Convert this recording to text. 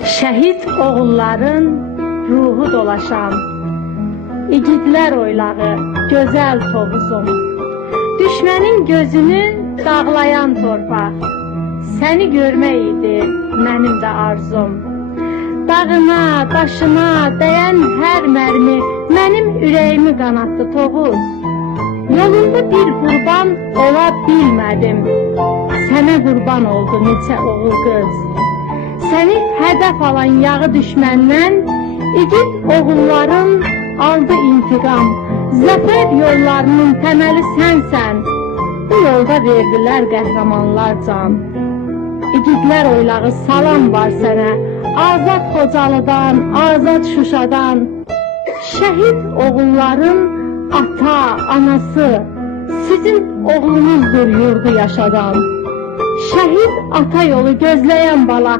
Şəhid oğulların ruhu dolaşan, igidlər oylağı, gözəl Tovuzum, düşmənin gözünü dağlayan torpaq, səni görmək idi mənim də arzum. Dağına, daşına dəyən hər mərmi mənim ürəyimi qanatdı Tovuz. Yolunda bir qurban ola bilmədim, sənə qurban oldu neçə oğul qız. Səni hədəf alan yağı düşməndən, igid oğulların aldı intiqam. Zəfər yollarının təməli sənsən, bu yolda verdilər qəhrəmanlar can. İgidlər oylağı salam var sənə, azad Xocalıdan, azad Şuşadan. Şəhid oğulların ata, anası, sizin oğlunuzdur yurdu yaşadan. Şəhid ata yolu gözləyən bala,